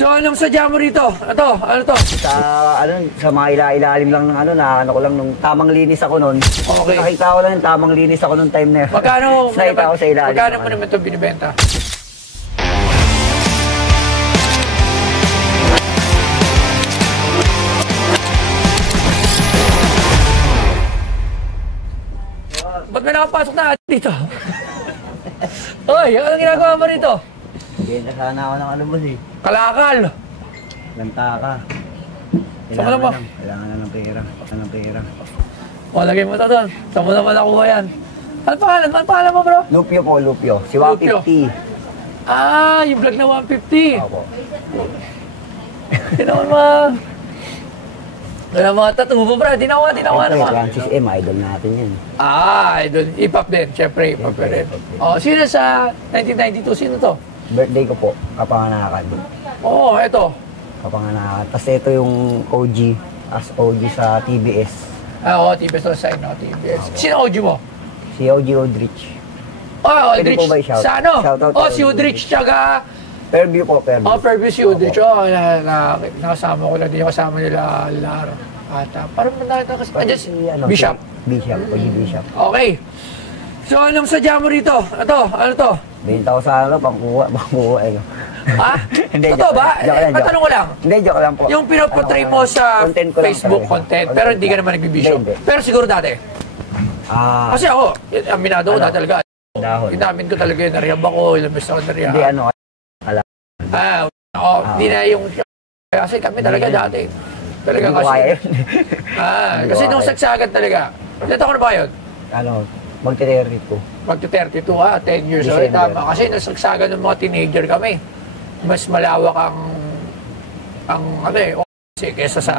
So, anong sadya mo rito? Ano to? Sa mga ilalim lang ng ano ko lang nung tamang linis ako noon. Okay. Nakita ko lang yung tamang linis ako nung time na yun. Magkano Nakita ko sa ilalim. Magkano mo naman ito binibenta? Ba't may nakapasok na dito? Hoy, anong ginagawa mo rito? Benta sana ako ng ano mo eh. Kalakal. Lanta ka. Saan mo na ba? Kailangan na ng pera. O, lagay mo ito doon. Saan mo naman nakuha yan? Ano pangalan mo, bro? Lupyo po, Lupyo. Si Lupyo. 150. Ah, yung vlog na 150. Opo. Wala mga tattoo mo, bro. Di na Siyempre, naman. Francis M. Idol natin yan. Ah, idol. Hip-hop din. Siyempre, hip-hop rin. O, sino sa 1992? Sino to? Birthday ko po, kapanganakan. Oo, eto. Kapanganakan. Tapos ito yung OG, as OG sa TBS. Ah, oo, TBS to sign, no? TBS. Sino OG mo? Si OG Aldrich. Oh, Pwede Aldrich. po ba i-shout? Sa ano? Shoutout Oh, to si Aldrich, tsaka... Fairview po, Fairview. Oh, Fairview si Aldrich. Oh, nakasama ko lang din. Kasama nila Laro. At parang kasi... Bishop. OG Bishop. Okay. So, anong sadya mo rito? Ano to? Benta ko sa pangkuha. Ha? Hindi, Totoo ba? joke lang. Matanong ko lang. Hindi, joke lang po. Yung pinoportray mo sa Content ko lang Facebook talaga. content, pero hindi ka naman nagbibisyo. Hindi. Pero siguro dati. Kasi ako, aminado ko dati talaga. Dahon. Inamin ko talaga yun. Narihab ako, ilang beses ako narihab. Hindi, Hindi na yung... Kasi kami talaga dati. Talaga Hindi ko kasi... kaya yun. Kasi nung sagsagan talaga. Ilan ako na ba yun? Magte-30 po. Magto-32 10 years old. December. Tama. Kasi nasagsagan ng mga teenager kami. Mas malawak ang kesa sa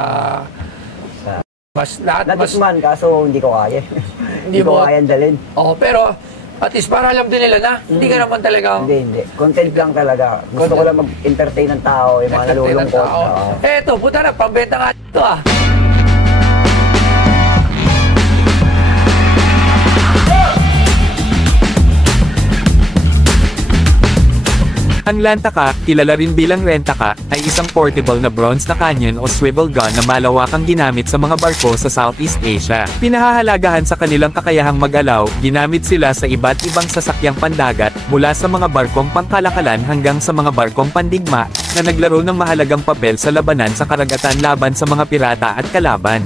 mas lahat mas Natikman, kaso hindi ko kaya. Hindi ko mo kaya dalhin. pero at least para alam din nila na hindi ka naman talaga Hindi. Content lang talaga. Gusto ko lang mag-entertain ng tao, yung mga nalulungkot. Eto, puta na, pambenta nga ito Ang Lantaka, kilala rin bilang Rentaka, ay isang portable na bronze na canyon o swivel gun na malawakang ginamit sa mga barko sa Southeast Asia. Pinahahalagahan sa kanilang kakayahang mag-alaw, ginamit sila sa iba't ibang sasakyang pandagat, mula sa mga barkong pangkalakalan hanggang sa mga barkong pandigma, na naglaro ng mahalagang papel sa labanan sa karagatan laban sa mga pirata at kalaban.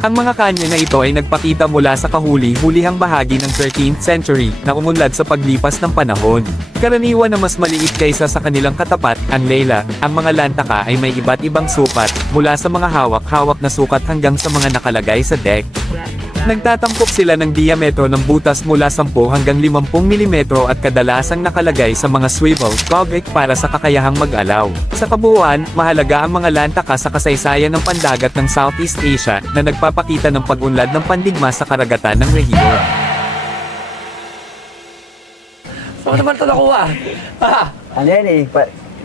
Ang mga canyon na ito ay nagpakita mula sa kahuli-hulihang bahagi ng 13th century, na umunlad sa paglipas ng panahon. Karaniwan na mas maliit kaysa sa kanilang katapat, ang Layla, ang mga Lantaka ay may iba't ibang sukat, mula sa mga hawak-hawak na sukat hanggang sa mga nakalagay sa deck. Nagtatampok sila ng diametro ng butas mula 10 hanggang 50 mm at kadalasang nakalagay sa mga swivel cogic para sa kakayahang mag-alaw. Sa kabuuan, mahalaga ang mga Lantaka sa kasaysayan ng pandagat ng Southeast Asia, na nagpapakita ng pag-unlad ng pandigma sa karagatan ng rehiyon. So naman ito nakuha? Ano yan eh,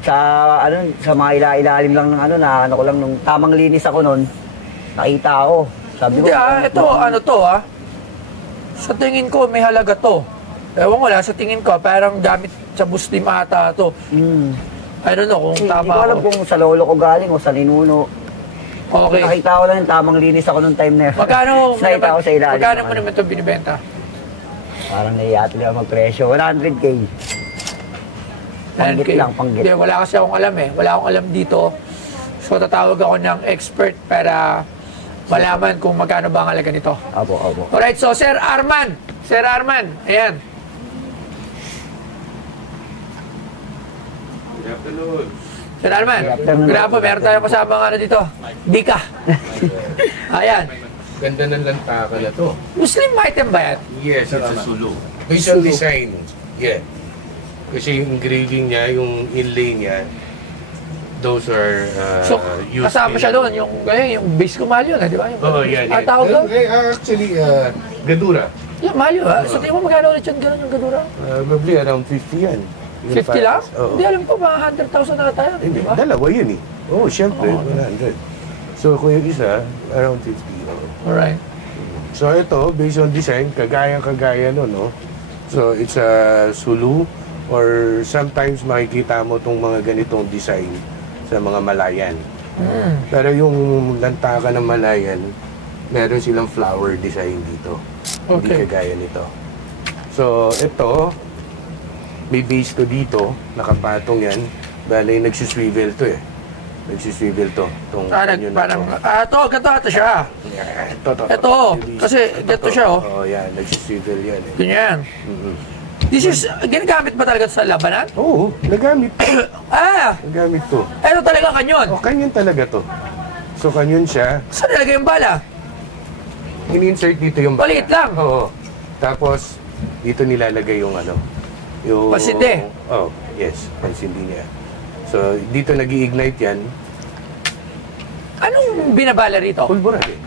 sa mga ilalim lang ng ano ko lang nung tamang linis ako noon, nakita ako. Sabi ko, ito sa tingin ko may halaga to. Ewan ko lang, sa tingin ko parang gamit sa Muslim ata to. I don't know kung tama. Hindi ko alam kung sa lolo ko galing o sa ninuno. Okay. Nakita ko lang yung tamang linis ako nung time na yun. Magkano mo naman naman ito binibenta? Parang naiyato lang magpresyo. 100K. Panggit lang. Hindi, wala kasi akong alam eh. Wala akong alam dito. So tatawag ako ng expert para malaman kung magkano ba ang halaga nito. Opo. Alright, so Sir Arman, ayan. Good afternoon. Sir Arman, grabe, meron tayong kasama nga dito. Dika. Ayan. Ganda ng Lantaka na to. Muslim item ba yan? Yes, it's a Sulu. Based on design, yeah. Kasi yung engraving niya, yung inlay niya, those are So, used kasama siya doon, yung base ko mahal yun, di ba? yan. Tawag doon? Actually, Gadura. Yeah, mahal yun. So, tingin mo magkano ulit yun, gano'n yung Gadura? Probably around 50 yan. 50 lang? Oo. Hindi, alam ko, mga 100,000 na tayo, di ba? Dalawa yun eh. Oo, syempre, 100. So, kung yung isa, around 50. Alright. So, ito, based on design, kagaya no, no? So, it's a Sulu, or sometimes makikita mo itong mga ganitong design sa mga Malayan. Pero yung Lantaka ng Malayan, meron silang flower design dito. Hindi Okay. kagaya nito. So, ito, may base to dito, nakapatong yan. Bale, nagsiswivel to eh. Nagsiswivel to. Itong canyon na Parang, to. ito siya. Ito, kasi ganito siya, oh. Oo, yan. Nagsiswivel yan eh. Ganyan. This is, ginagamit ba talaga sa labanan? Oo, nagamit. Nagamit to. Ito talaga kanyon. O, kanyon talaga to. So, kanyon siya. Saan nilagay yung bala? In-insert dito yung bala. Maliit lang. Oo. Tapos, dito nilalagay yung ano. Yung... Pansindi. Oh, yes. Pansindi niya. So, dito nag-i-ignite yan. Anong binabala rito? Pulbura eh.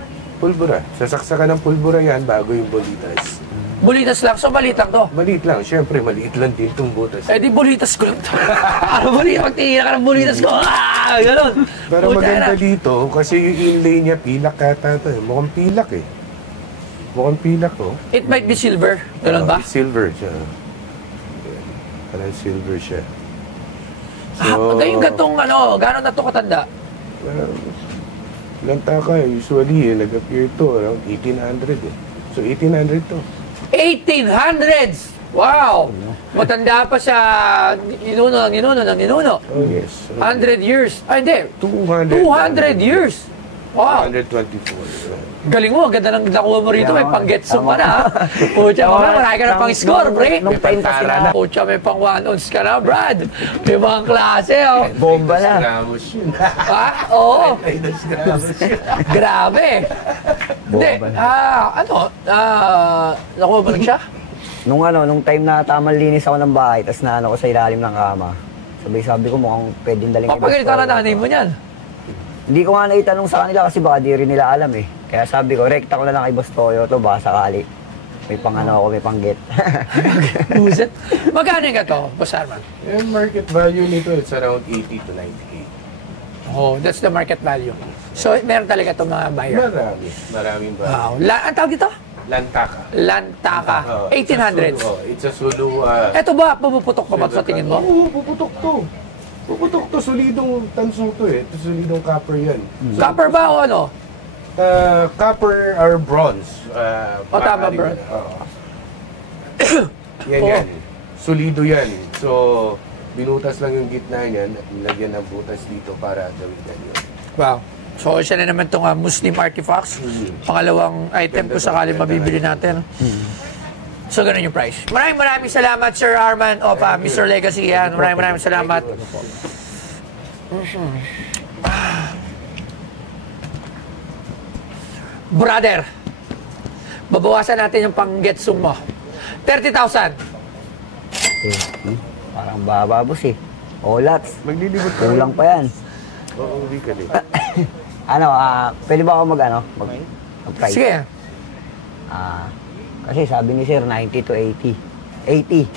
Pulbura. Sasaksakan ng pulbura yan bago yung bolitas. Bulitas lang, so maliit lang to. Maliit lang. Siyempre, maliit lang din itong butas. Eh di bulitas ko lang to. Ano bulitas? Magtingin ka ng bulitas ko. Ganon. Pero Puta maganda na. dito kasi yung inlay niya, pilak kata ito. Mukhang pilak eh. Mukhang pilak oh. It might be silver. Ganon ba? Silver siya. Parang silver siya. Yung gantong ano, gano'n na to katanda? Lantaka, usually nag-appear to around 1800 eh. So 1800 to. 1800s! Wow! Matanda pa sa ninuno. Oh yes. 100 years. Ay, hindi. 200. 200 years. Wow! 124. Galing mo, ganda ng nakuha mo rito. May pang-getsong ka na, ha? Pucha, marami ka na pang-score, pre. Nung time kasi na. Pucha, may pang-1 ounce ka na, Brad. May mga klase, oh. Bomba na. Gramos yun. Ha? Oo. Ay, das gramos yun. Grabe. Hindi, nakuha mo lang siya? Nung time na tamang linis ako ng bahay, tapos na ko sa ilalim ng kama. Sabi ko mukhang pwedeng daling Papagalitan ka na nanay mo niyan. Hindi ko nga naitanong sa kanila kasi baka di rin nila alam eh. Kaya sabi ko, rekta ko na lang kay Boss Toyo to, baka sakali. May pang ano ako, may pang get. Buset. Magkano ka to, Boss Arman? Yung market value nito, it's around 80 to 90K. Oh, that's the market value. So, meron talaga itong mga buyer. Maraming ba? Wow. Ang tawag dito? Lantaka. Lantaka. Oh, 1800s. It's a Sulu. Eto ba, pumuputok pa ba sa tingin mo? Oo, puputok to. Puputok to, solidong tanso to eh. Solidong copper yan. So, Copper ba o ano? copper or bronze. Tama, maaari bronze. yan. Oo. Yan. Solido yan. So, binutas lang yung gitna niyan at nilagyan ng butas dito para gawin ganyan. Wow. So, siya na naman itong Muslim artifacts. Pangalawang item ko sakali mabibili natin. So, ganun yung price. Maraming salamat, Sir Arman of Mr. Legacy. Yan. Maraming salamat. Brother, babawasan natin yung pang-getsum mo. 30,000. Parang bababos eh. Olats. Maglilibot ka. Kulang pa yan. Oo, hindi ka din. Pwede ba ako mag-price? Sige. Kasi sabi ni Sir, 90 to 80. 80.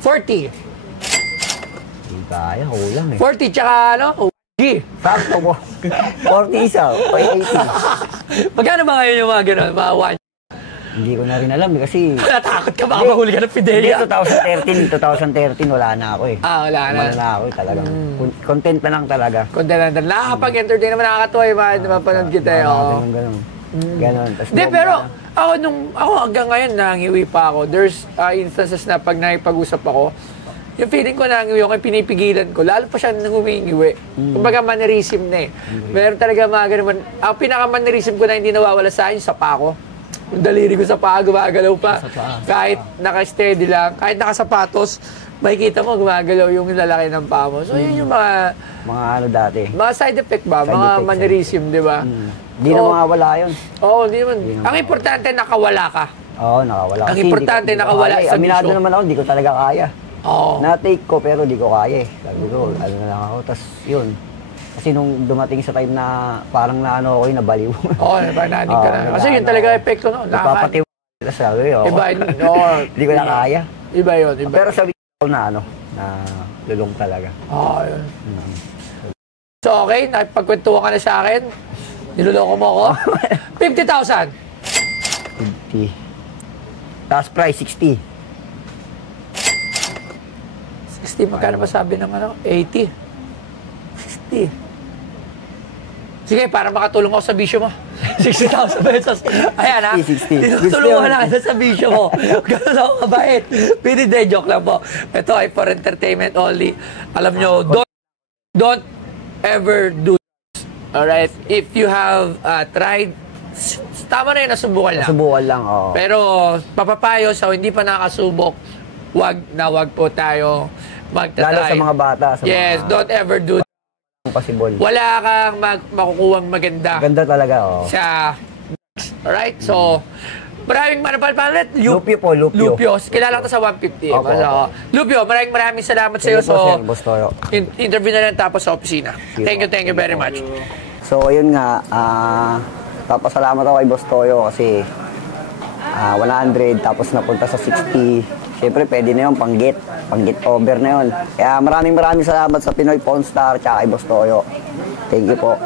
40. Hindi kaya, kulang eh. 40 tsaka ano? G. Sakto po. 40 isa, 80. Magkano ba ngayon yung mga gano'n? Mga one? Hindi ko na rin alam eh, kasi... Natakot ka, baka mahuli ka ng Fidelia. 2013 wala na ako eh. Wala na. Wala na ako eh, talagang. Content na lang talaga. Content na. Nakakapag-entertain naman, nakakatuwa yung mga mapanood kita eh. Ganun. Hindi, pero ako hanggang ngayon nangiwi pa ako. There's instances na pag nakipag-usap ako, yung feeling ko nangiwi ako, yung pinipigilan ko, lalo pa siya nang humingiwi. Kumbaga mannerism na eh. Meron talaga mga ganun. Ang pinaka-mannerism ko na hindi nawawala sa akin, sa pa ko. Yung daliri ko sa paa, gumagalaw pa. Kahit naka-steady lang, kahit nakasapatos, makikita mo, gumagalaw yung lalaki ng paa mo. So, yun yung mga... Mga ano dati. Mga side effect ba? Side Mga effect, mannerism, di ba? Hindi na mawawala yun. Oo, hindi naman. Ang importante, nakawala ka. Oo, nakawala. Ang importante, nakawala sa Aminado bisyo. naman ako, hindi ko talaga kaya. Oo. Na-take ko, pero hindi ko kaya eh. Sabi ko, ano na lang ako. Tapos, yun. Kasi nung dumating sa time na parang naano ako, nabaliw. Oo, napananig ka na. Kasi yun talaga epekto no. Nagpapatiw. Sabi ko, Iba, hindi ko na kaya. Iba yun, iba. Pero sabi ko na lulong talaga. Oo, yun. So, okay, nakipagkwentuhan ka na sa akin. Niloloko mo ako. 50,000. 50. Task price, 60. 60, magkano ba sabi ng ano? 80. 150. Sige, para makatulong ako sa bisyo mo. 60,000 pesos. Ayan ha. 60. Tinutulungan na kita sa bisyo mo. Ganun ako kabait. Pinide, joke lang po. Ito ay for entertainment only. Alam nyo, don't ever do this. Alright? If you have tried, tama na yun, nasubukan lang. Nasubukan lang, oo. Pero, papapayo sa hindi pa nakasubok, wag po tayo magtatry. Lalo sa mga bata. Yes, don't ever do possible. wala kang makukuhang maganda Ganda talaga, oo. sa alright, so maraming manapalpalit. Lupio po, Lupio. Lupio. Kilala ko sa 150. Opo, So, opo. Lupio, maraming salamat sa iyo. Thank you po, So, Sir Boss Toyo. interview na lang tapos sa opisina. Thank you very much. So, ayun nga, papasalamat ako kay Boss Toyo kasi 100 tapos napunta sa 60. Siyempre, pwede na yun, panggit over na yun. Kaya maraming salamat sa Pinoy Pawn Star at kay Boss Toyo. Thank you po.